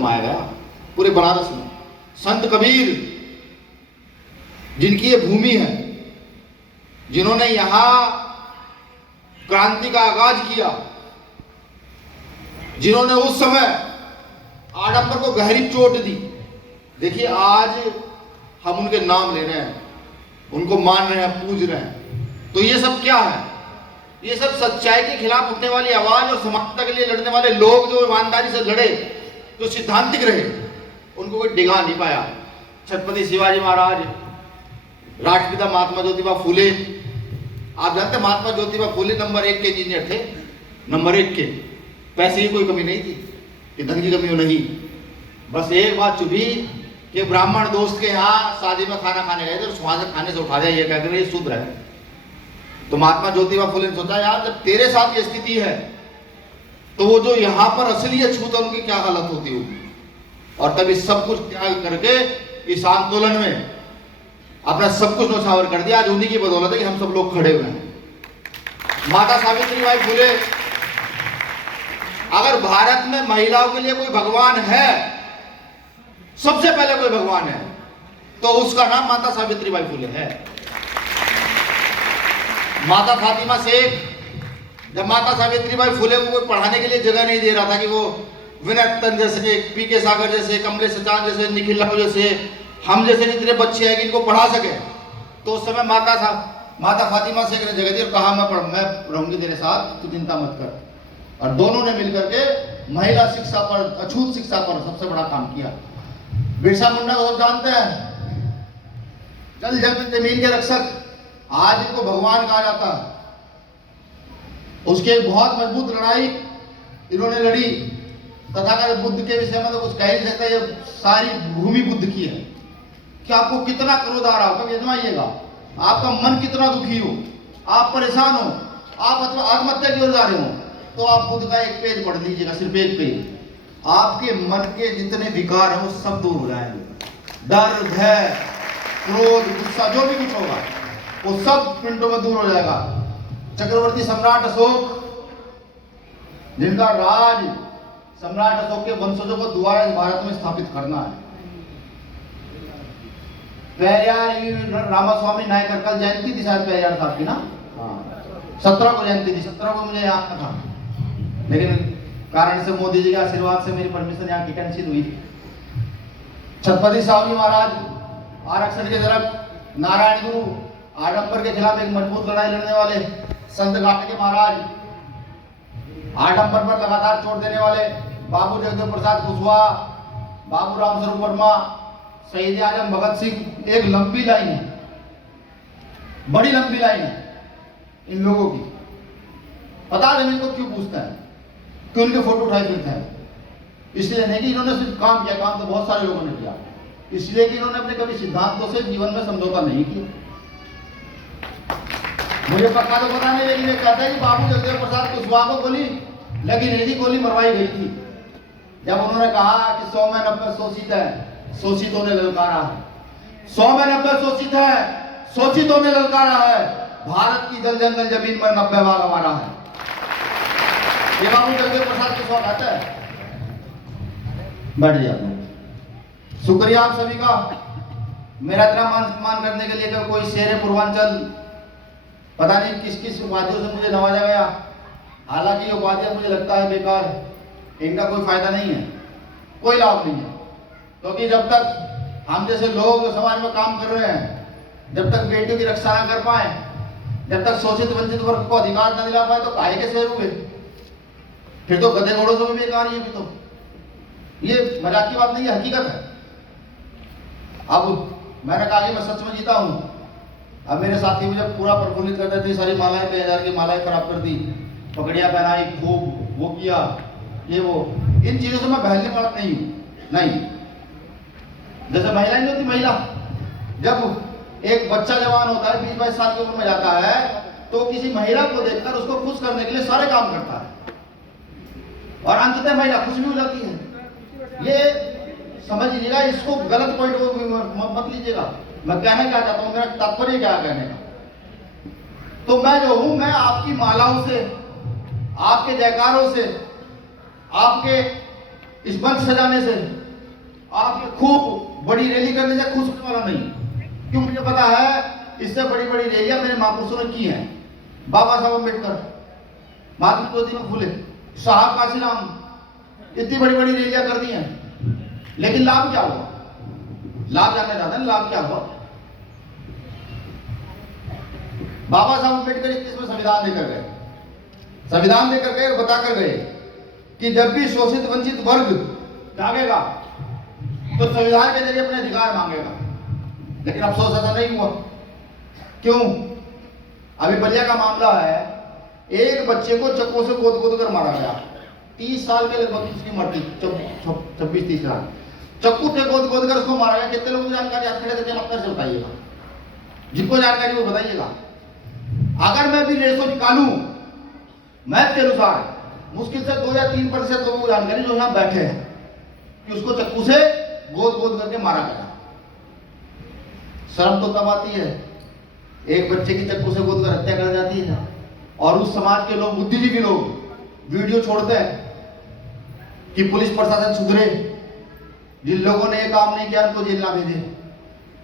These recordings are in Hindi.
घुमाया गया पूरे बनारस में। संत कबीर जिनकी ये भूमि है, जिन्होंने यहां क्रांति का आगाज किया, जिन्होंने उस समय आडंबर को गहरी चोट दी। देखिए आज हम उनके नाम ले रहे हैं, उनको मान रहे हैं, पूज रहे हैं, तो ये सब क्या है? ये सब सच्चाई के खिलाफ उठने वाली आवाज और समानता के लिए लड़ने वाले लोग जो ईमानदारी से लड़े, जो सिद्धांतिक रहे, उनको कोई डिगा नहीं पाया। छत्रपति शिवाजी महाराज, राष्ट्रपिता महात्मा ज्योतिबा फूले, आप जानते हैं महात्मा ज्योतिबा फूले नंबर 1 के इंजीनियर थे, नंबर 1 के। पैसे की कोई कमी नहीं थी कि धन की कमी हो, नहीं। बस एक बात चुभी कि ब्राह्मण दोस्त के यहाँ शादी में खाना खाने गए थे, तो वहां से खाने से उठा दिया, ये कहकर ये शूद्र है। तो महात्मा ज्योतिबा फूले ने सोचा, यार जब तेरे साथ ये स्थिति है तो वो जो यहाँ पर असलियत छूता उनकी क्या हालत होती होगी। और तब इस सब कुछ त्याग करके इस आंदोलन में अपना सब कुछ न्यौछावर कर दिया। आज उन्हीं की बदौलत है कि हम सब लोग खड़े हुए हैं। माता सावित्रीबाई फुले, अगर भारत में महिलाओं के लिए कोई भगवान है, सबसे पहले कोई भगवान है, तो उसका नाम माता सावित्रीबाई फुले है। माता फातिमा शेख, जब माता सावित्रीबाई फुले को कोई पढ़ाने के लिए जगह नहीं दे रहा था कि वो विनय तन जैसे, पीके सागर जैसे, कमलेश सचान जैसे, निखिल राव जैसे, हम जैसे जितने बच्चे हैं कि इनको पढ़ा सके, तो उस समय माता फातिमा शेख ने जगह दी और कहा मैं रहूंगी तेरे साथ, तू चिंता मत कर। और दोनों ने मिलकर के महिला शिक्षा पर, अछूत शिक्षा पर सबसे बड़ा काम किया। बिरसा मुंडा को जानते हैं, जल जमीन के रक्षक, आज इनको भगवान कहा जाता है। उसकी एक बहुत मजबूत लड़ाई इन्होंने लड़ी। तथागत बुद्ध के विषय में तो कुछ कह नहीं सकता, ये सारी भूमि बुद्ध की है। कि आपको कितना क्रोध आ रहा हो, कभी आजमाइएगा, आपका मन कितना दुखी हो, आप परेशान हो, आप आत्महत्या की ओर जा रहे हो, तो आप बुद्ध का एक पेज पढ़ लीजिएगा, सिर्फ एक पेज। आपके मन के जितने विकार हैं वो सब दूर हो जाएंगे। डर, भय, क्रोध, गुस्सा, जो भी कुछ होगा वो सब मिनटों में दूर हो जाएगा। चक्रवर्ती सम्राट अशोक, जिनका राज सम्राट अशोक के वंशजों को दोबारा इस भारत में स्थापित करना है। पेरियार रामास्वामी नायकर, कल जयंती थी शायद पेरियार साहब की ना, 17 को जयंती थी, 17 को मुझे याद था, लेकिन कारण से मोदी जी के आशीर्वाद से मेरी परमिशन यहाँ की कैंसिल हुई। छत्रपति शिवाजी महाराज आरक्षण के तरफ, नारायण गुरु आडंबर के खिलाफ एक मजबूत लड़ाई लड़ने वाले, संत गाड़गे महाराज आडंबर पर लगातार चोट देने वाले, बाबू जगदेव प्रसाद कुशवाहा, बाबू रामस्वरूप वर्मा, शहीद आजम भगत सिंह। एक लंबी लाइन है, बड़ी लंबी लाइन है इन लोगों की। पता नहीं इनको क्यों पूछता है कि उनके फोटो उठाए फिरते हैं। इसलिए नहीं कि इन्होंने सिर्फ काम किया, काम तो बहुत सारे लोगों ने किया, इसलिए कि इन्होंने अपने कभी सिद्धांतों से जीवन में समझौता नहीं किया। मुझे पक्का तो पता नहीं, लेकिन ये कहता है कि बाबू जगदेव प्रसाद कुशवाहा को गोली लगी नहीं थी, गोली मरवाई गई थी। जब उन्होंने कहा कि 100 में 90 शोषित है, शोषितों ने ललकारा है, 100 में 90 शोषित है, शोषितों ने ललकारा है, भारत की जल जंगल जमीन में 90 भाग हमारा है। ये बाबू जगदेव प्रसाद कुशवाहा कहता है। बैठ जाइए। शुक्रिया आप सभी का, मेरा इतना मान करने के लिए। कोई शेर पूर्वांचल, पता नहीं किस किस उपाधियों से मुझे नवाजा गया, हालांकि ये उपाधियां मुझे लगता है बेकार, इनका कोई फायदा नहीं है, कोई लाभ नहीं है। क्योंकि जब तक हम जैसे लोग समाज में काम कर रहे हैं, जब तक बेटियों की रक्षा न कर पाए, जब तक शोषित वंचित वर्ग को अधिकार न दिला पाए, तो काहे के शेर हुए? फिर तो गधे घोड़ों से भी बेकार ही है। भी तो ये मजाक की बात नहीं है, हकीकत है। अब मैंने कहा कि मैं सच में जीता हूं। अब मेरे साथी मुझे पूरा प्रफुल्लित करते थे, सारी मालाएं 1000 की मालाएं खराब कर दी, पगड़ियां पहनाई, खूब वो किया, ये वो। इन चीजों से मैं बहलने वाला नहीं हूं, नहीं। जैसे महिला नहीं होती, महिला जब एक बच्चा जवान होता है, 20-22 साल की उम्र में जाता है, तो किसी महिला को देखकर उसको खुश करने के लिए सारे काम करता है, और अंततः महिला खुश भी हो जाती है। ये समझ लीजिएगा, इसको गलत पॉइंट को मत लीजिएगा। मैं कहना क्या चाहता हूं, मेरा तात्पर्य क्या है कहने का। तो मैं जो हूं, मैं आपकी मालाओं से, आपके जयकारों से, आपके इस मंच सजाने से, आपकी खूब बड़ी रैली करने से खुश होने वाला नहीं। क्यों? मुझे पता है इससे बड़ी बड़ी रैलियां मेरे महापुरुषों ने की हैं। बाबा साहब अम्बेडकर, महात्मा ज्योतिबा फुले, साहब काशीराम, इतनी बड़ी बड़ी रैलियां कर दी हैं, लेकिन लाभ क्या हुआ? लाभ जानना चाहते हैं, लाभ क्या हुआ? बाबा साहब अम्बेडकर 21वें संविधान देकर गए, संविधान देकर गए और बताकर गए कि जब भी शोषित वंचित वर्ग जागेगा तो संविधान के जरिए अपने अधिकार मांगेगा। लेकिन अफसोस ऐसा नहीं हुआ। क्यों? अभी बलिया का मामला है, एक बच्चे को चक्कों से गोद गोद कर मारा गया, 30 साल के लगभग उसकी मरती, 26-30 साल, चक्कू से गोद गोद कर उसको मारा गया। कितने लोगों को जानकारी आज खड़े करके मत से बताइएगा, जिनको जानकारी वो बताइएगा। अगर मैं भी रेशो निकालूं मैथ के अनुसार, मुश्किल से 2 या 3% लोगों को जानकारी जो यहां बैठे हैं कि उसको चक्कू से गोद गोद करके मारा गया। शर्म तो तब आती है एक बच्चे की चक्कू से गोद कर हत्या कर जाती है, और उस समाज के लोग, बुद्धिजीवी लोग वीडियो छोड़ते हैं कि पुलिस प्रशासन सुधरे, जिन लोगों ने ये काम नहीं किया उनको जेल ना भेजे।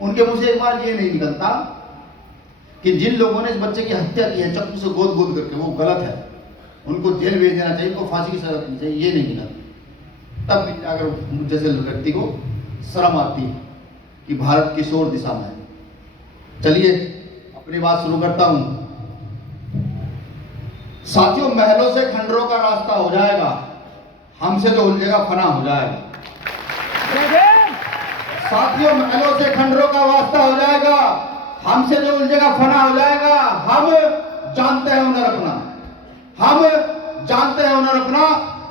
उनके मुंह से एक बार ये नहीं निकलता कि जिन लोगों ने इस बच्चे की हत्या की है चक्कू से गोद गोद करके, वो गलत है, उनको जेल भेज देना चाहिए, उनको फांसी की सजा देनी चाहिए। ये नहीं निकलता। तब भी अगर जैसे व्यक्ति को शर्म आती है कि भारत किशोर दिशा में है। चलिए अपनी बात शुरू करता हूं। साथियों, महलों से खंडरों का रास्ता हो जाएगा, हमसे तो उलझेगा फना हो जाएगा। साथियों, महलों से खंडरों का वास्ता हो जाएगा, हमसे जो उलझेगा फना हो जाएगा। हम जानते हैं हुनर अपना, हम जानते हैं हुनर अपना,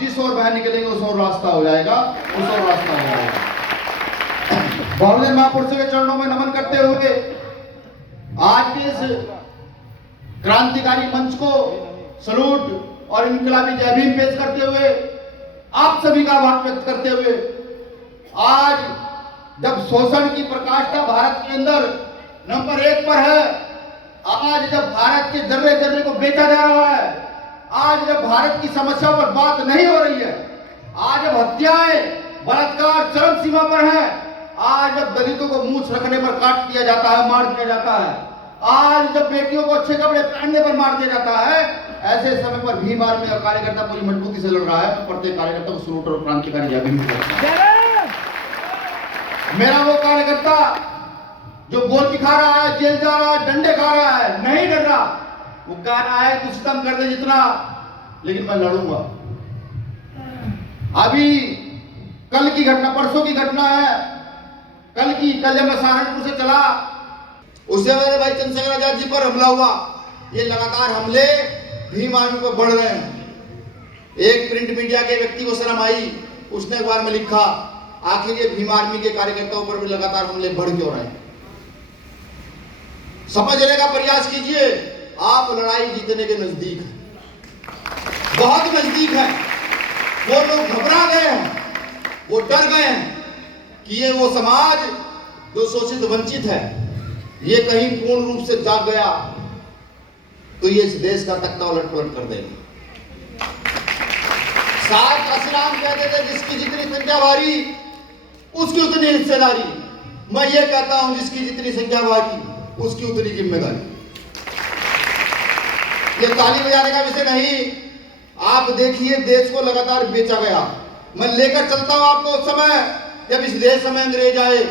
जिस ओर बह निकलेंगे उस ओर रास्ता हो जाएगा, उस ओर रास्ता हो जाएगा। बहुजन महापुरुषों के चरणों में नमन करते हुए आज के इस क्रांतिकारी मंच को सलूट और इनकलाबी जय भीम पेश करते हुए, आप सभी का आभार व्यक्त करते हुए, आज जब शोषण की प्रकाष्ठा भारत के अंदर नंबर 1 पर है, आज जब भारत के जर्रे जर्रे को बेचा जा रहा है, आज जब भारत की समस्याओं पर बात नहीं हो रही है, आज जब हत्याएं, बलात्कार चरम सीमा पर है, आज जब दलितों को मूंछ रखने पर काट दिया जाता है, मार दिया जाता है, आज जब बेटियों को अच्छे कपड़े पहनने पर मार दिया जाता है, ऐसे समय पर भीम आर्मी का कार्यकर्ता पूरी मजबूती से लड़ रहा है। तो प्रत्येक कार्यकर्ता को सलूट और क्रांतिकारी जय भीम करता है। मेरा वो कार्यकर्ता जो गोल दिखा रहा है, जेल जा रहा है, डंडे खा रहा है, नहीं डर रहा, वो कह रहा है कुछ कम कर दे जितना, लेकिन मैं लड़ूंगा। अभी कल की घटना, परसों की घटना है, कल जब मैं सहारनपुर से चला, उससे पहले भाई चंद्रशेखर आजाद जी पर हमला हुआ। ये लगातार हमले भीम आर्मी पर बढ़ रहे हैं। एक प्रिंट मीडिया के व्यक्ति को शर्म आई, उसने एक बार में लिखा, आखिर ये भीम आर्मी के कार्यकर्ताओं पर भी लगातार हमले बढ़ क्यों रहे हैं? समझने का प्रयास कीजिए, आप लड़ाई जीतने के नजदीक हैं, बहुत नजदीक है। वो लोग घबरा गए हैं, वो डर गए हैं कि ये वो समाज जो शोषित वंचित है, ये कहीं पूर्ण रूप से जाग गया तो ये इस देश का तख्ता उलट पलट कर देगा। साहब काशीराम कहते थे, जिसकी जितनी संख्या भारी उसकी उतनी हिस्सेदारी। मैं ये कहता हूं, जिसकी जितनी संख्या भारी उसकी उतनी जिम्मेदारी। ये ताली बजाने का विषय नहीं। आप देखिए, देश को लगातार बेचा गया। मैं लेकर चलता हूं आपको उस समय जब इस देश में अंग्रेज आए।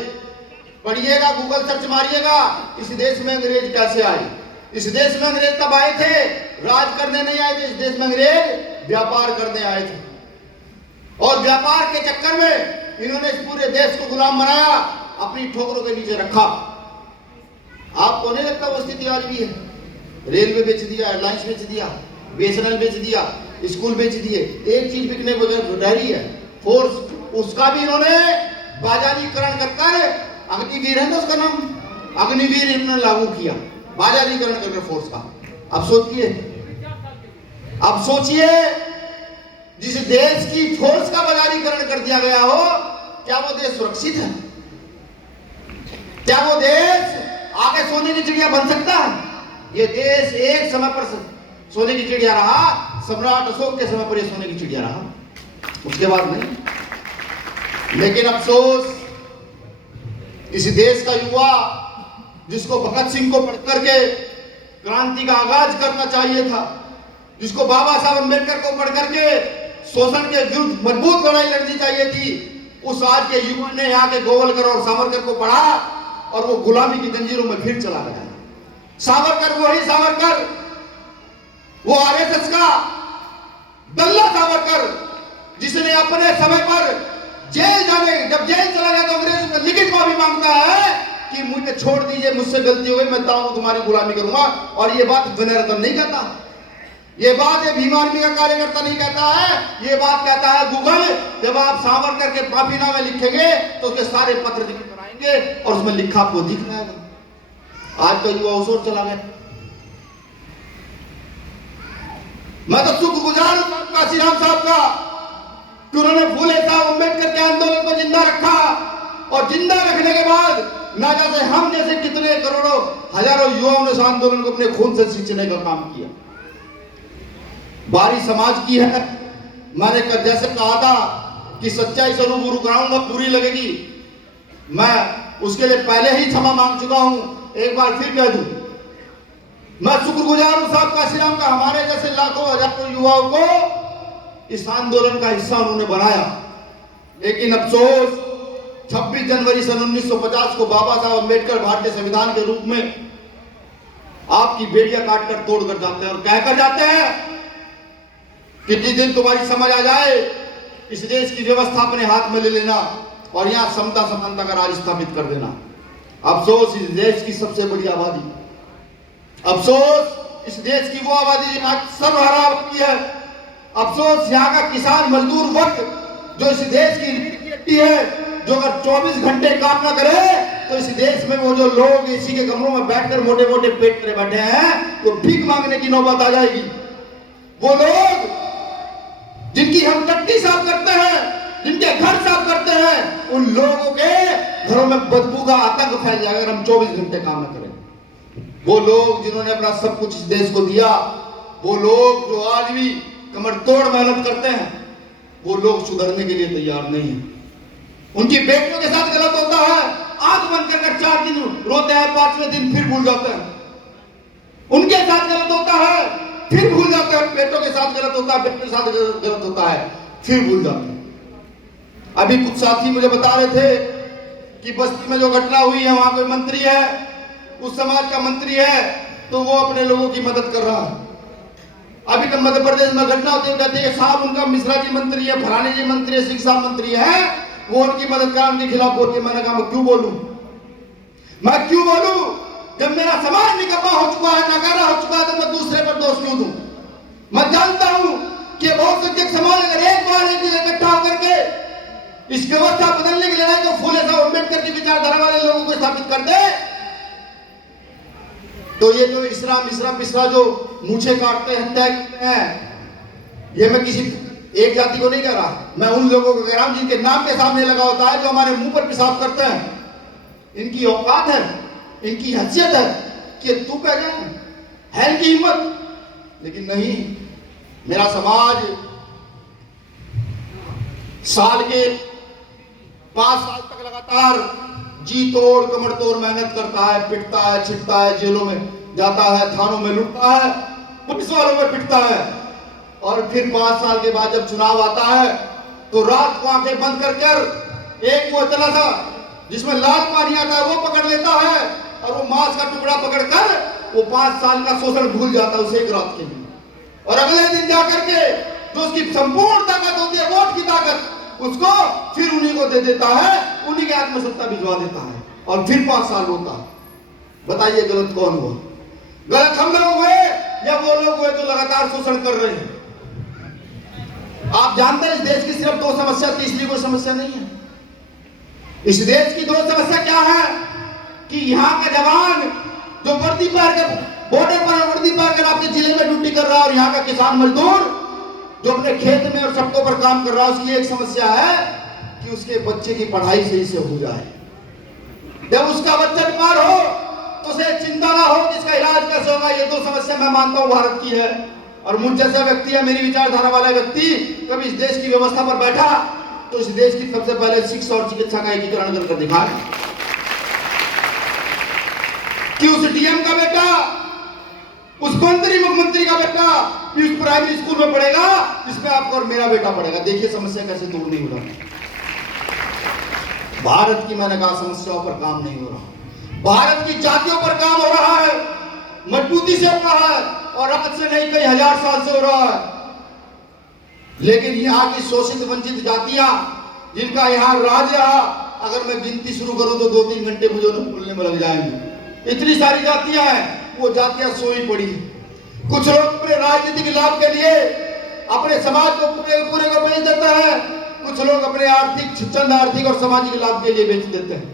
पढ़िएगा, गूगल सर्च मारिएगा, इस देश में अंग्रेज कैसे आए। इस देश में अंग्रेज तब आए थे, राज करने नहीं आए थे। इस देश में अंग्रेज व्यापार करने आए थे, और व्यापार के चक्कर में इन्होंने इस पूरे देश को गुलाम बनाया, अपनी ठोकरों के नीचे रखा। आपको नहीं लगता वो स्थिति आज भी है? रेलवे बेच दिया, एयरलाइंस बेच दिया, बीएसएनएल बेच दिया, स्कूल बेच दिए, एक चीज बिकने बगैर रह रही है, फोर्स। उसका भी इन्होंने बाजारीकरण कर अग्निवीर है ना उसका नाम, अग्निवीर इन्होंने लागू किया, बाजारीकरण करके फोर्स का। अब सोचिए जिस देश की फोर्स का बाजारीकरण कर दिया गया हो, क्या वो देश सुरक्षित है? क्या वो देश आगे सोने की चिड़िया बन सकता है? ये देश एक समय पर सोने की चिड़िया रहा, सम्राट अशोक के समय पर ये सोने की चिड़िया रहा, उसके बाद नहीं। लेकिन अफसोस, इस देश का युवा जिसको भगत सिंह को पढ़ करके क्रांति का आगाज करना चाहिए था, जिसको बाबा साहब अम्बेडकर को पढ़ करके शोषण के विरुद्ध मजबूत लड़ाई लड़नी चाहिए थी, उस आज के युवा ने यहाँ के गोवलकर और सावरकर को पढ़ा और वो गुलामी की जंजीरों में फिर चला गया। सावरकर वही सावरकर, वो आरएसएस का दल्ला सावरकर, जिसने अपने समय पर जेल जाने, जब जेल चला गया तो अंग्रेज में लिखित माफी मांगता है कि मुझे छोड़ दीजिए, मुझसे गलती हो गई, मैं तुम्हारी गुलामी करूंगा। और ये बात विनय रतन नहीं कहता, ये बात ये भीम आर्मी का कार्यकर्ता नहीं कहता है, ये बात कहता है गूगल। जब आप सावरकर के माफीनामे लिखेंगे तो उसके सारे पत्र दिख कर आएंगे और उसमें लिखा आपको दिख जाएगा। आज तो युवा उस ओर चला गया। मैं तो शुक्रगुजार हूं काशीराम साहब का कि उन्होंने फूले साहब अम्बेडकर के आंदोलन को जिंदा रखा, और जिंदा रखने के बाद ना जैसे हम जैसे कितने करोड़ों हजारों युवाओं ने इस आंदोलन को अपने खून से सींचने का काम किया। बारी समाज की है। मैंने जैसे कहा था कि सच्चाई से रूबरू कराऊंगा, पूरी लगेगी। मैं उसके लिए पहले ही क्षमा मांग चुका हूं, एक बार फिर कह दूं, मैं शुक्रगुजार हूं साहब काशीराम का, हमारे जैसे लाखों हजारों युवाओं को इस आंदोलन का हिस्सा उन्होंने बनाया। लेकिन अफसोस, 26 जनवरी सन 1950 को बाबा साहब अम्बेडकर भारतीय संविधान के रूप में आपकी बेड़ियां काटकर तोड़कर जाते हैं और कहकर जाते हैं कि जिस दिन तुम्हारी समझ आ जाए, इस देश की व्यवस्था अपने हाथ में ले लेना और यहां समता समानता का राज स्थापित कर देना। अफसोस, इस देश की सबसे बड़ी आबादी, अफसोस इस देश की वो आबादी आज सर्वहारा आबादी है। अफसोस, यहाँ का किसान मजदूर वर्ग जो इस देश की रीढ़ है, जो अगर 24 घंटे काम ना करे तो इस देश में वो जो लोग एसी के कमरों में बैठकर मोटे मोटे पेट करे बैठे हैं, वो भीख मांगने की नौबत आ जाएगी। वो लोग जिनकी हम टट्टी साफ करते हैं, जिनके घर साफ करते हैं, उन लोगों के घरों में बदबू का आतंक फैल जाएगा अगर हम 24 घंटे काम न करें। वो लोग जिन्होंने अपना सब कुछ इस देश को दिया, वो लोग जो आज भी कमर तोड़ मेहनत करते हैं, वो लोग सुधरने के लिए तैयार नहीं है। उनकी बेटियों के साथ गलत होता है, आंख बंद कर 4 दिन रोते हैं, 5वें दिन फिर भूल जाते हैं। उनके साथ गलत होता है, फिर भूल जाते हैं। बेटों के साथ गलत होता है, बेटों के साथ गलत होता है, फिर भूल जाते हैं। अभी कुछ साथी मुझे बता रहे थे कि बस्ती में जो घटना हुई है, वहां कोई मंत्री है, उस समाज का मंत्री है, तो वो अपने लोगों की मदद कर रहा है। अभी तो मध्य प्रदेश में घटना होती है, कहते हैं साहब उनका मिश्रा जी मंत्री है, फलाने जी मंत्री है, शिक्षा मंत्री है, वो उनकी मदद कर उनके खिलाफ बोलते। मैंने कहा मैं क्यों बोलूं, मैं क्यों बोलूं? जब मेरा समाज निकम्मा हो चुका है, नकारा हो चुका है, तो मैं दूसरे पर दोष क्यों दूं? मैं जानता हूं कि बहुत संख्यक समाज अगर एक बार एक जगह इकट्ठा होकर के इस व्यवस्था बदलने की लड़ाई को फूले साहब अम्बेडकर की विचारधारा वाले लोगों को स्थापित कर दे, तो ये जो मिश्रा पिछड़ा जो मूछे काटते हैं, हत्या करते हैं, ये मैं किसी एक जाति को नहीं कह रहा, मैं उन लोगों को कह रहा हूं जिनके नाम के सामने लगा होता है, जो हमारे मुंह पर पेशाब करते हैं। इनकी औकात है, इनकी हैसियत है कि तू कह जाए, है इनकी हिम्मत। लेकिन नहीं, मेरा समाज साल के 5 साल तक लगातार जी तोड़ कमर तोड़ मेहनत करता है, पिटता है, छिटता है, जेलों में जाता है, थानों में लुटता है, पुलिस वालों में पिटता है, और फिर 5 साल के बाद जब चुनाव आता है तो रात को आंखें बंद कर एक वो इतना सा जिसमें लाल पानी आता है वो पकड़ लेता है, और वो मांस का टुकड़ा पकड़कर वो 5 साल का शोषण भूल जाता है उसे एक रात के लिए, और अगले दिन जाकर के जो उसकी संपूर्ण ताकत होती है, वोट की ताकत, उसको फिर उन्हीं को दे देता है, उन्हीं के हाथ में सत्ता भिजवा देता है, और फिर 5 साल होता है। बताइए गलत कौन हुआ? गलत हम लोग हुए या वो लोग हुए जो लगातार शोषण कर रहे हैं? आप जानते हैं इस देश की सिर्फ 2 समस्या, तीसरी कोई समस्या नहीं है। इस देश की 2 समस्या क्या है कि यहाँ का जवान जो वर्दी पहन कर बॉर्डर पर वर्दी पहन कर आपके जिले में ड्यूटी कर रहा है, और यहाँ का किसान मजदूर जो अपने खेत में और सड़कों पर काम कर रहा है, उसकी एक समस्या है कि उसके बच्चे की पढ़ाई सही से हो जाए। जब उसका बच्चा बीमार हो तो उसे चिंता ना हो कि इसका इलाज कैसे होगा। ये 2 समस्या मैं मानता हूं भारत की है, और मुझ जैसा व्यक्ति है, मेरी विचारधारा वाला व्यक्ति कभी इस देश की व्यवस्था पर बैठा तो इस देश की सबसे पहले शिक्षा और चिकित्सा का एकीकरण कर दिखाए कि उस डीएम का बेटा, उस मंत्री मुख्यमंत्री का बेटा भी उस प्राइमरी स्कूल में पढ़ेगा जिसमें आपका और मेरा बेटा पढ़ेगा। देखिए समस्या कैसे दूर नहीं हो रहा। भारत की मैंने कहा समस्याओं पर काम नहीं हो रहा, भारत की जातियों पर काम हो रहा है, मजबूती से हो रहा है और आज से नहीं कई हजार साल से हो रहा है। लेकिन यहाँ की शोषित वंचित जातियां जिनका यहाँ राज रहा, अगर मैं गिनती शुरू करूं तो 2-3 घंटे मुझे उन्हें भूलने में लग जाएंगे। इतनी सारी जातियां हैं, वो जातियां सोई पड़ी। कुछ लोग अपने राजनीतिक लाभ के लिए अपने समाज को पूरे को बेच देते हैं, कुछ लोग अपने चंद आर्थिक और सामाजिक लाभ के लिए बेच देते हैं।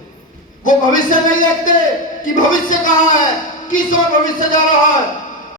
वो भविष्य नहीं देखते कि भविष्य कहाँ है, किस ओर भविष्य जा रहा है।